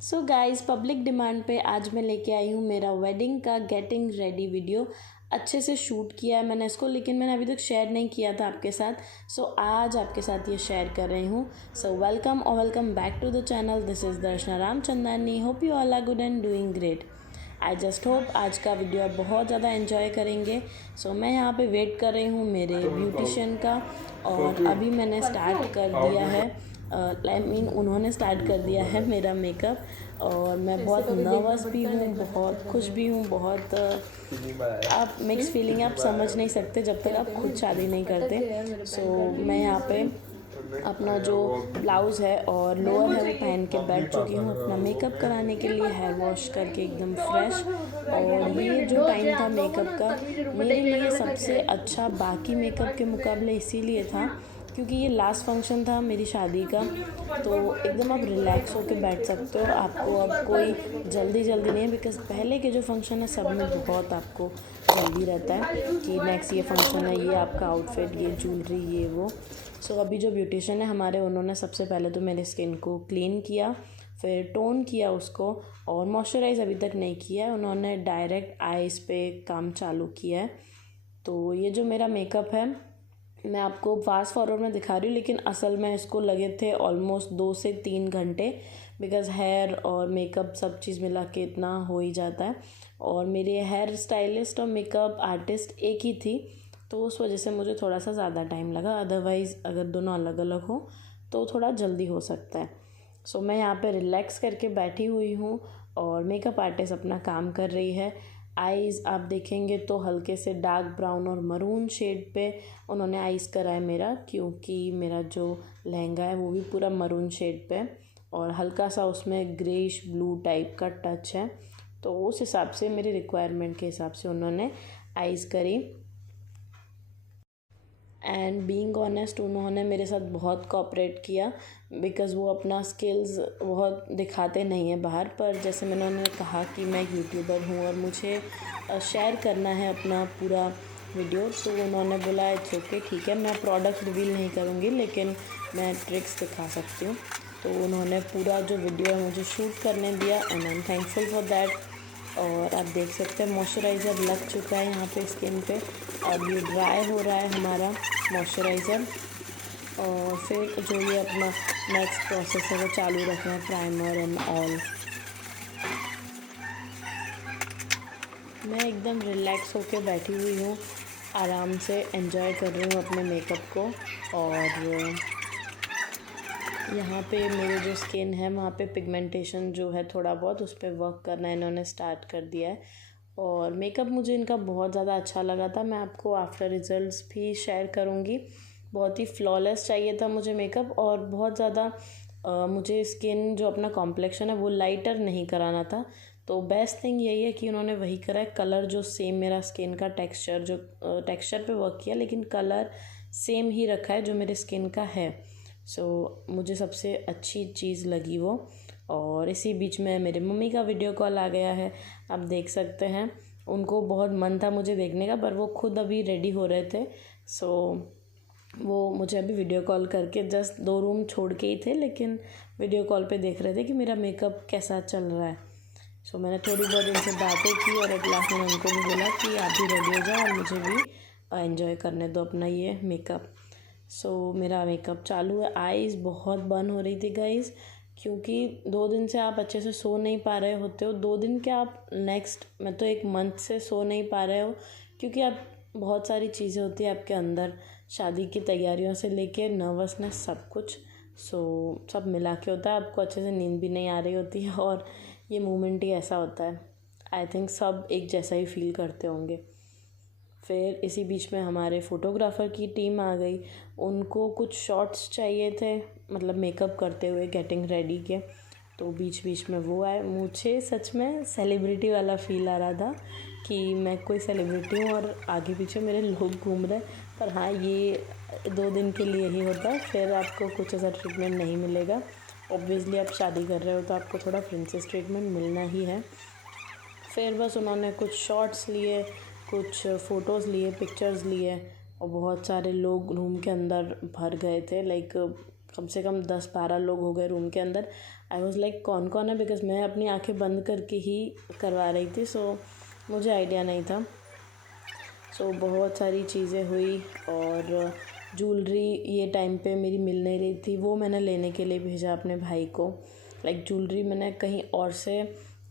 So guys, public demand पे आज मैं लेके आई हूँ मेरा वेडिंग का गेटिंग रेडी वीडियो। अच्छे से शूट किया है मैंने इसको, लेकिन मैंने अभी तक शेयर नहीं किया था आपके साथ। सो आज आपके साथ ये शेयर कर रही हूँ। So welcome back to the channel. This is Darshana Ramchandani. Hope you all are good and doing great. I just hope आज का वीडियो आप बहुत ज़्यादा एंजॉय करेंगे। सो मैं यहाँ पे वेट कर रही हूँ मेरे ब्यूटिशियन का, और अभी मैंने स्टार्ट कर दिया है। आई मीन उन्होंने स्टार्ट कर दिया है मेरा मेकअप, और मैं बहुत नर्वस भी हूँ, बहुत खुश भी हूँ, बहुत आप मिक्स फीलिंग आप समझ नहीं सकते जब तक आप खुद शादी नहीं करते। सो मैं यहाँ पे अपना जो ब्लाउज़ है और लोअर है वो पहन के बैठ चुकी हूँ अपना मेकअप कराने के लिए, हेयर वॉश करके एकदम फ्रेश। और ये जो टाइम था मेकअप का मेरे लिए सबसे अच्छा बाकी मेकअप के मुकाबले इसीलिए था क्योंकि ये लास्ट फंक्शन था मेरी शादी का। तो एकदम आप रिलैक्स होकर बैठ सकते हो, आपको अब कोई जल्दी नहीं है, बिकॉज़ पहले के जो फंक्शन है सब में बहुत आपको जल्दी रहता है कि नेक्स्ट ये फंक्शन है, ये आपका आउटफिट, ये ज्वेलरी, ये वो। सो अभी जो ब्यूटिशियन है हमारे, उन्होंने सबसे पहले तो मेरे स्किन को क्लीन किया, फिर टोन किया उसको, और मॉइस्चराइज़ अभी तक नहीं किया है। उन्होंने डायरेक्ट आइज़ पे काम चालू किया है। तो ये जो मेरा मेकअप है मैं आपको फास्ट फॉरवर्ड में दिखा रही हूँ, लेकिन असल में इसको लगे थे ऑलमोस्ट 2 से 3 घंटे, बिकॉज़ हेयर और मेकअप सब चीज़ मिला के इतना हो ही जाता है। और मेरे हेयर स्टाइलिस्ट और मेकअप आर्टिस्ट एक ही थी, तो उस वजह से मुझे थोड़ा सा ज़्यादा टाइम लगा। अदरवाइज़ अगर दोनों अलग अलग हो तो थोड़ा जल्दी हो सकता है। सो मैं यहाँ पे रिलैक्स करके बैठी हुई हूँ और मेकअप आर्टिस्ट अपना काम कर रही है। आईज़ आप देखेंगे तो हल्के से डार्क ब्राउन और मरून शेड पे उन्होंने आईज़ करा है मेरा, क्योंकि मेरा जो लहंगा है वो भी पूरा मरून शेड पे है और हल्का सा उसमें ग्रेइश ब्लू टाइप का टच है। तो उस हिसाब से मेरी रिक्वायरमेंट के हिसाब से उन्होंने आईज़ करी। एंड बीइंग ऑनेस्ट, उन्होंने मेरे साथ बहुत कोऑपरेट किया, बिकॉज़ वो अपना स्किल्स बहुत दिखाते नहीं हैं बाहर। पर जैसे मैंने उन्हें कहा कि मैं यूट्यूबर हूँ और मुझे शेयर करना है अपना पूरा वीडियो, तो उन्होंने बोला इट्स ओके, ठीक है, मैं प्रोडक्ट रिवील नहीं करूँगी लेकिन मैं ट्रिक्स दिखा सकती हूँ। तो उन्होंने पूरा जो वीडियो है मुझे शूट करने दिया, and I am thankful for that. और आप देख सकते हैं मॉइस्चराइज़र लग चुका है यहाँ पे स्किन पे। अब ये ड्राई हो रहा है हमारा मॉइस्चराइज़र, और फिर जो ये अपना नेक्स्ट प्रोसेस है वो चालू रखना है, प्राइमर एंड ऑल। मैं एकदम रिलैक्स होके बैठी हुई हूँ, आराम से एंजॉय कर रही हूँ अपने मेकअप को। और यहाँ पे मेरे जो स्किन है वहाँ पे पिगमेंटेशन जो है थोड़ा बहुत उस पर वर्क करना इन्होंने स्टार्ट कर दिया है। और मेकअप मुझे इनका बहुत ज़्यादा अच्छा लगा था, मैं आपको आफ्टर रिजल्ट्स भी शेयर करूँगी। बहुत ही फ्लॉलेस चाहिए था मुझे मेकअप, और बहुत ज़्यादा मुझे स्किन जो अपना कॉम्प्लेक्शन है वो लाइटर नहीं कराना था। तो बेस्ट थिंग यही है कि उन्होंने वही करा है, कलर जो सेम मेरा स्किन का टेक्सचर जो टेक्सचर पे वर्क किया, लेकिन कलर सेम ही रखा है जो मेरे स्किन का है। सो मुझे सबसे अच्छी चीज़ लगी वो। और इसी बीच में मेरे मम्मी का वीडियो कॉल आ गया है, आप देख सकते हैं। उनको बहुत मन था मुझे देखने का, पर वो खुद अभी रेडी हो रहे थे। सो वो मुझे अभी वीडियो कॉल करके जस्ट 2 रूम छोड़ के ही थे, लेकिन वीडियो कॉल पे देख रहे थे कि मेरा मेकअप कैसा चल रहा है। सो मैंने थोड़ी बहुत इनसे बातें की, और एक लास्ट मैंने उनको भी बोला कि आप भी रेडी हो जाओ और मुझे भी एंजॉय करने दो अपना ये मेकअप। सो मेरा मेकअप चालू है। आईज़ बहुत बर्न हो रही थी गाइज़, क्योंकि 2 दिन से आप अच्छे से सो नहीं पा रहे होते हो। 2 दिन क्या, आप नेक्स्ट मैं तो 1 मंथ से सो नहीं पा रहे हो, क्योंकि आप बहुत सारी चीज़ें होती है आपके अंदर, शादी की तैयारियों से लेके नर्वसनेस सब कुछ। सो सब मिला के होता है, आपको अच्छे से नींद भी नहीं आ रही होती है, और ये मोमेंट ही ऐसा होता है। आई थिंक सब एक जैसा ही फील करते होंगे। फिर इसी बीच में हमारे फ़ोटोग्राफ़र की टीम आ गई, उनको कुछ शॉट्स चाहिए थे, मतलब मेकअप करते हुए गेटिंग रेडी के। तो बीच बीच में वो आए। मुझे सच में सेलिब्रिटी वाला फ़ील आ रहा था कि मैं कोई सेलिब्रिटी हूँ और आगे पीछे मेरे लोग घूम रहे हैं। पर हाँ, ये 2 दिन के लिए ही होता है, फिर आपको कुछ ऐसा ट्रीटमेंट नहीं मिलेगा। ऑब्वियसली आप शादी कर रहे हो तो आपको थोड़ा प्रिंसेस ट्रीटमेंट मिलना ही है। फिर बस उन्होंने कुछ शॉट्स लिए, कुछ फ़ोटोज़ लिए, पिक्चर्स लिए, और बहुत सारे लोग रूम के अंदर भर गए थे। लाइक कम से कम 10-12 लोग हो गए रूम के अंदर। आई वॉज़ लाइक कौन कौन है, बिकॉज़ मैं अपनी आंखें बंद करके ही करवा रही थी, सो मुझे आइडिया नहीं था। सो बहुत सारी चीज़ें हुई और ज्वेलरी ये टाइम पे मेरी मिल नहीं रही थी, वो मैंने लेने के लिए भेजा अपने भाई को। लाइक ज्वेलरी मैंने कहीं और से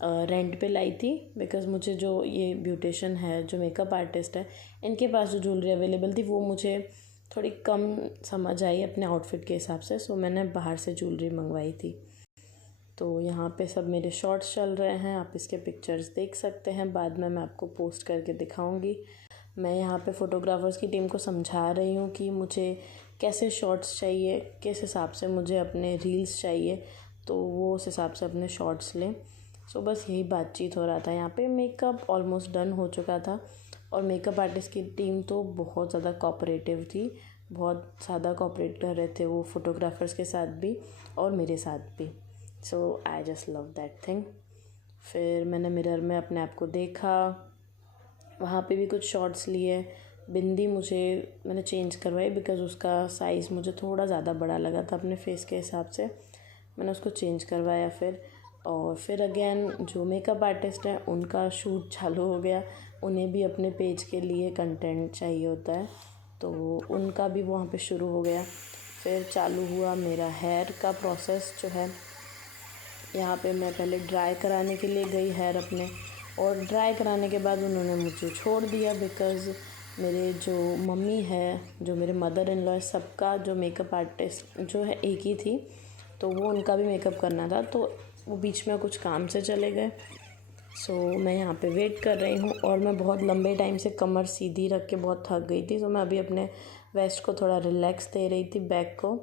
रेंट पे लाई थी, बिकॉज़ मुझे जो ये ब्यूटिशियन है, जो मेकअप आर्टिस्ट है, इनके पास जो ज्वेलरी अवेलेबल थी वो मुझे थोड़ी कम समझ आई अपने आउटफिट के हिसाब से, सो मैंने बाहर से ज्वेलरी मंगवाई थी। तो यहाँ पे सब मेरे शॉर्ट्स चल रहे हैं, आप इसके पिक्चर्स देख सकते हैं, बाद में मैं आपको पोस्ट करके दिखाऊंगी। मैं यहाँ पे फ़ोटोग्राफ़र्स की टीम को समझा रही हूँ कि मुझे कैसे शॉट्स चाहिए, किस हिसाब से मुझे अपने रील्स चाहिए, तो वो उस हिसाब से अपने शॉट्स लें। सो बस यही बातचीत हो रहा था। यहाँ पे मेकअप ऑलमोस्ट डन हो चुका था और मेकअप आर्टिस्ट की टीम तो बहुत ज़्यादा कोऑपरेटिव थी, बहुत ज़्यादा कोऑपरेट कर रहे थे वो फ़ोटोग्राफ़र्स के साथ भी और मेरे साथ भी। So I just love that thing. फिर मैंने मिरर में अपने आप को देखा, वहाँ पे भी कुछ शॉट्स लिए। बिंदी मैंने चेंज करवाई बिकॉज़ उसका साइज़ मुझे थोड़ा ज़्यादा बड़ा लगा था अपने फेस के हिसाब से, मैंने उसको चेंज करवाया फिर। और फिर अगेन जो मेकअप आर्टिस्ट हैं उनका शूट चालू हो गया, उन्हें भी अपने पेज के लिए कंटेंट चाहिए होता है, तो उनका भी वहाँ पे शुरू हो गया। फिर चालू हुआ मेरा हेयर का प्रोसेस जो है। यहाँ पे मैं पहले ड्राई कराने के लिए गई हेयर अपने, और ड्राई कराने के बाद उन्होंने मुझे छोड़ दिया बिकॉज़ मेरे जो मम्मी है, जो मेरे मदर इन लॉ है, सबका जो मेकअप आर्टिस्ट जो है एक ही थी, तो वो उनका भी मेकअप करना था, तो वो बीच में कुछ काम से चले गए। सो मैं यहाँ पे वेट कर रही हूँ और मैं बहुत लंबे टाइम से कमर सीधी रख के बहुत थक गई थी, तो मैं अभी अपने वेस्ट को थोड़ा रिलैक्स दे रही थी, बैक को,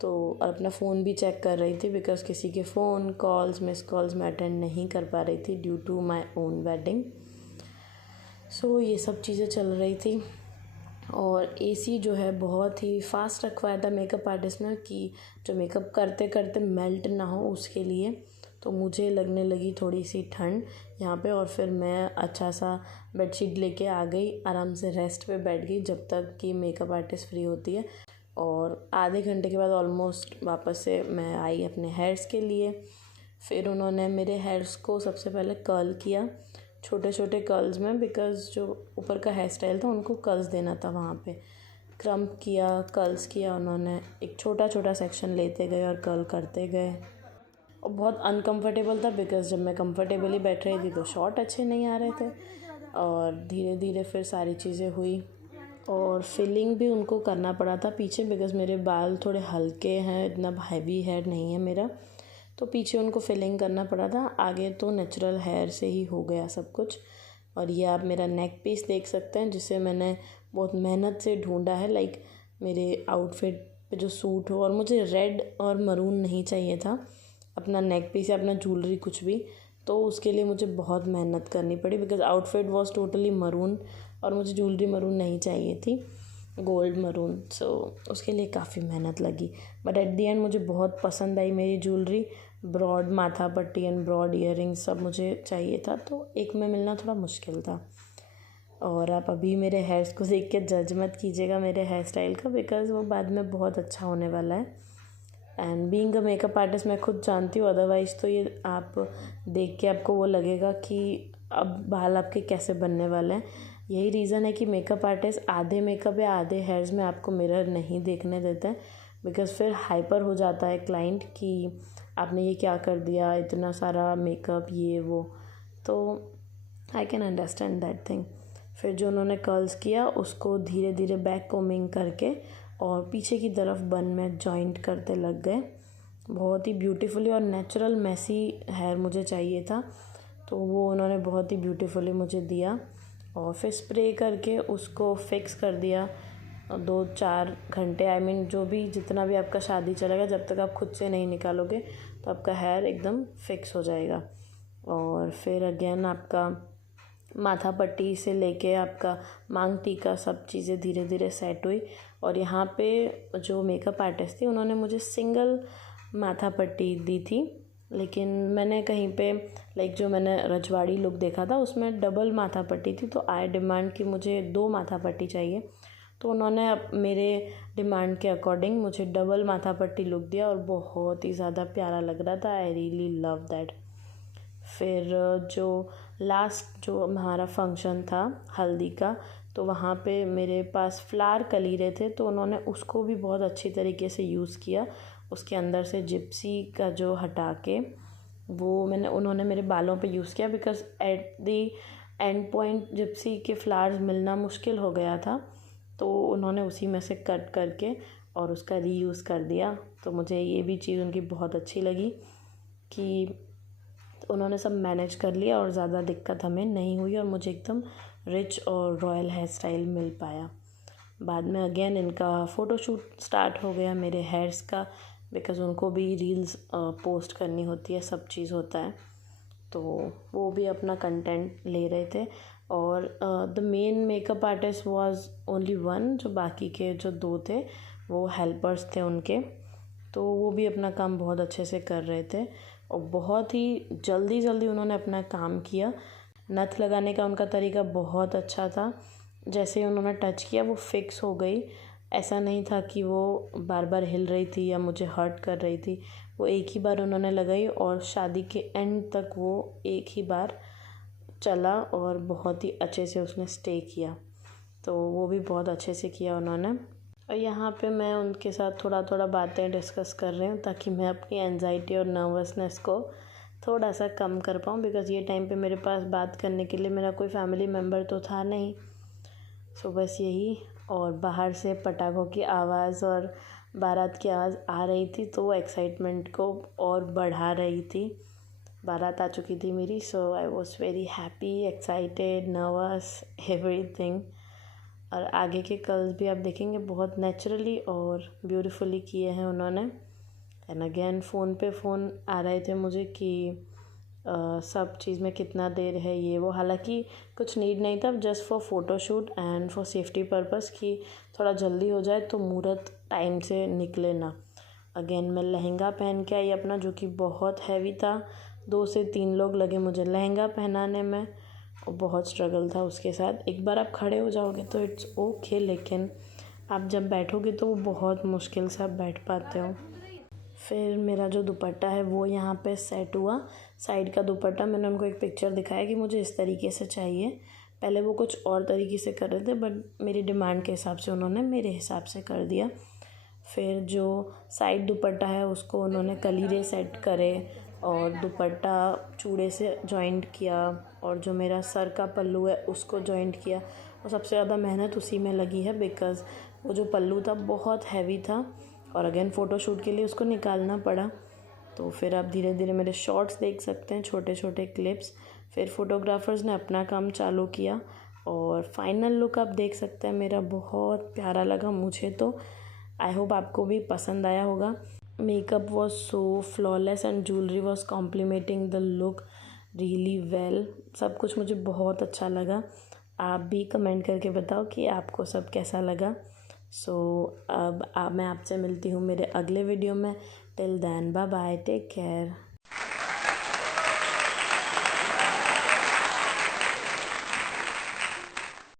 तो और अपना फ़ोन भी चेक कर रही थी बिकॉज़ किसी के फ़ोन कॉल्स मिस कॉल्स मैं अटेंड नहीं कर पा रही थी due to my own wedding. So ये सब चीज़ें चल रही थी और एसी जो है बहुत ही फास्ट रखवाया था मेकअप आर्टिस्ट ने कि जो मेकअप करते करते मेल्ट ना हो उसके लिए, तो मुझे लगने लगी थोड़ी सी ठंड यहाँ पे। और फिर मैं अच्छा सा बेडशीट लेके आ गई, आराम से रेस्ट पे बैठ गई जब तक कि मेकअप आर्टिस्ट फ्री होती है। और आधे घंटे के बाद ऑलमोस्ट वापस से मैं आई अपने हेयर्स के लिए। फिर उन्होंने मेरे हेयर्स को सबसे पहले कर्ल किया, छोटे छोटे कर्ल्स में, बिकॉज़ जो ऊपर का हेयर स्टाइल था उनको कर्ल्स देना था, वहाँ पे क्रम्प किया, कर्ल्स किया उन्होंने, एक छोटा छोटा सेक्शन लेते गए और कर्ल करते गए। और बहुत अनकंफर्टेबल था बिकॉज़ जब मैं कंफर्टेबली बैठ रही थी तो शॉर्ट अच्छे नहीं आ रहे थे। और धीरे धीरे फिर सारी चीज़ें हुई और फिलिंग भी उनको करना पड़ा था पीछे, बिकॉज़ मेरे बाल थोड़े हल्के हैं, इतना हैवी हेयर नहीं है मेरा, तो पीछे उनको फिलिंग करना पड़ा था। आगे तो नेचुरल हेयर से ही हो गया सब कुछ। और ये आप मेरा नेक पीस देख सकते हैं जिसे मैंने बहुत मेहनत से ढूंढा है, लाइक मेरे आउटफिट पे जो सूट हो। और मुझे रेड और मरून नहीं चाहिए था अपना नेक पीस या अपना ज्वेलरी कुछ भी, तो उसके लिए मुझे बहुत मेहनत करनी पड़ी because outfit was totally maroon और मुझे ज्वेलरी मरून नहीं चाहिए थी, गोल्ड मरून। सो उसके लिए काफ़ी मेहनत लगी, बट एट दी एंड मुझे बहुत पसंद आई मेरी ज्वेलरी। ब्रॉड माथा पट्टी एंड ब्रॉड इयररिंग्स सब मुझे चाहिए था, तो एक में मिलना थोड़ा मुश्किल था। और आप अभी मेरे हेयर्स को देख के जज मत कीजिएगा मेरे हेयर स्टाइल का, बिकॉज़ वो बाद में बहुत अच्छा होने वाला है। And being a makeup artist मैं खुद जानती हूँ, अदरवाइज़ तो ये आप देख के आपको वो लगेगा कि अब बाल आपके कैसे बनने वाले हैं। यही रीज़न है कि मेकअप आर्टिस्ट आधे मेकअप या आधे हेयर्स में आपको मिरर नहीं देखने देते हैं, बिकॉज़ फिर हाइपर हो जाता है क्लाइंट कि आपने ये क्या कर दिया, इतना सारा मेकअप ये वो, तो I can understand that thing. फिर जो उन्होंने कर्ल्स किया उसको धीरे धीरे बैक कोमिंग करके और पीछे की तरफ बन में जॉइंट करते लग गए। बहुत ही ब्यूटीफुली और नेचुरल मैसी हेयर मुझे चाहिए था, तो वो उन्होंने बहुत ही ब्यूटीफुली मुझे दिया। और फिर स्प्रे करके उसको फिक्स कर दिया 2-4 घंटे, आई मीन जो भी जितना भी आपका शादी चलेगा, जब तक आप खुद से नहीं निकालोगे तो आपका हेयर एकदम फिक्स हो जाएगा। और फिर अगेन आपका माथा पट्टी से लेके आपका मांग टीका सब चीज़ें धीरे धीरे सेट हुई। और यहाँ पे जो मेकअप आर्टिस्ट थी उन्होंने मुझे सिंगल माथा पट्टी दी थी, लेकिन मैंने कहीं पे लाइक जो मैंने रजवाड़ी लुक देखा था उसमें डबल माथा पट्टी थी, तो आई डिमांड कि मुझे 2 माथा पट्टी चाहिए। तो उन्होंने अब मेरे डिमांड के अकॉर्डिंग मुझे डबल माथा पट्टी लुक दिया और बहुत ही ज़्यादा प्यारा लग रहा था। I really love that. फिर जो लास्ट जो हमारा फंक्शन था हल्दी का, तो वहाँ पे मेरे पास फ्लावर कलीरे थे, तो उन्होंने उसको भी बहुत अच्छी तरीके से यूज़ किया। उसके अंदर से जिप्सी का जो हटा के वो उन्होंने मेरे बालों पे यूज़ किया, because at the and point Gypsy के फ्लावर्स मिलना मुश्किल हो गया था, तो उन्होंने उसी में से कट करके और उसका रीयूज़ कर दिया। तो मुझे ये भी चीज़ उनकी बहुत अच्छी लगी कि उन्होंने सब मैनेज कर लिया और ज़्यादा दिक्कत हमें नहीं हुई और मुझे एकदम रिच और रॉयल हेयर स्टाइल मिल पाया। बाद में अगेन इनका फ़ोटोशूट स्टार्ट हो गया मेरे हेयर्स का, बिकॉज़ उनको भी रील्स पोस्ट करनी होती है, सब चीज़ होता है, तो वो भी अपना कंटेंट ले रहे थे। और the main makeup artist was only one, जो बाकी के जो 2 थे वो हेल्पर्स थे उनके, तो वो भी अपना काम बहुत अच्छे से कर रहे थे और बहुत ही जल्दी जल्दी उन्होंने अपना काम किया। नथ लगाने का उनका तरीका बहुत अच्छा था, जैसे ही उन्होंने टच किया वो फिक्स हो गई। ऐसा नहीं था कि वो बार बार हिल रही थी या मुझे हर्ट कर रही थी। वो एक ही बार उन्होंने लगाई और शादी के एंड तक वो एक ही बार चला और बहुत ही अच्छे से उसने स्टे किया, तो वो भी बहुत अच्छे से किया उन्होंने। और यहाँ पे मैं उनके साथ थोड़ा थोड़ा बातें डिस्कस कर रही हूँ ताकि मैं अपनी एंजाइटी और नर्वसनेस को थोड़ा सा कम कर पाऊँ, बिकॉज़ ये टाइम पे मेरे पास बात करने के लिए मेरा कोई फैमिली मेम्बर तो था नहीं। सो बस यही, और बाहर से पटाखों की आवाज़ और बारात की आवाज़ आ रही थी, तो वो एक्साइटमेंट को और बढ़ा रही थी। बारात आ चुकी थी मेरी, so I was very happy, excited, nervous, everything. और आगे के कर्ल्स भी आप देखेंगे बहुत नेचुरली और ब्यूटीफुली किए हैं उन्होंने। एंड अगेन फ़ोन पे फ़ोन आ रहे थे मुझे कि सब चीज़ में कितना देर है ये वो, हालांकि कुछ नीड नहीं था, just for photoshoot and for safety purpose कि थोड़ा जल्दी हो जाए तो मुहूर्त टाइम से निकले ना। अगेन मैं लहंगा पहन के आई अपना, जो कि बहुत हैवी था। 2 से 3 लोग लगे मुझे लहंगा पहनाने में और बहुत स्ट्रगल था उसके साथ। एक बार आप खड़े हो जाओगे तो इट्स ओके, लेकिन आप जब बैठोगे तो वो बहुत मुश्किल से आप बैठ पाते हो। फिर मेरा जो दुपट्टा है वो यहाँ पे सेट हुआ। साइड का दुपट्टा मैंने उनको एक पिक्चर दिखाया कि मुझे इस तरीके से चाहिए। पहले वो कुछ और तरीके से कर रहे थे, बट मेरी डिमांड के हिसाब से उन्होंने मेरे हिसाब से कर दिया। फिर जो साइड दुपट्टा है उसको उन्होंने कलीरे सेट करे और दुपट्टा चूड़े से जॉइंट किया, और जो मेरा सर का पल्लू है उसको जॉइंट किया। और सबसे ज़्यादा मेहनत उसी में लगी है, बिकॉज़ वो जो पल्लू था बहुत हैवी था और अगेन फ़ोटोशूट के लिए उसको निकालना पड़ा। तो फिर आप धीरे धीरे मेरे शॉर्ट्स देख सकते हैं, छोटे छोटे क्लिप्स। फिर फोटोग्राफर्स ने अपना काम चालू किया और फाइनल लुक आप देख सकते हैं मेरा, बहुत प्यारा लगा मुझे तो। आई होप आपको भी पसंद आया होगा। Makeup was so flawless and jewellery was complimenting the look really well. सब कुछ मुझे बहुत अच्छा लगा। आप भी कमेंट करके बताओ कि आपको सब कैसा लगा। सो अब मैं आपसे मिलती हूँ मेरे अगले वीडियो में। Till then bye bye, take care.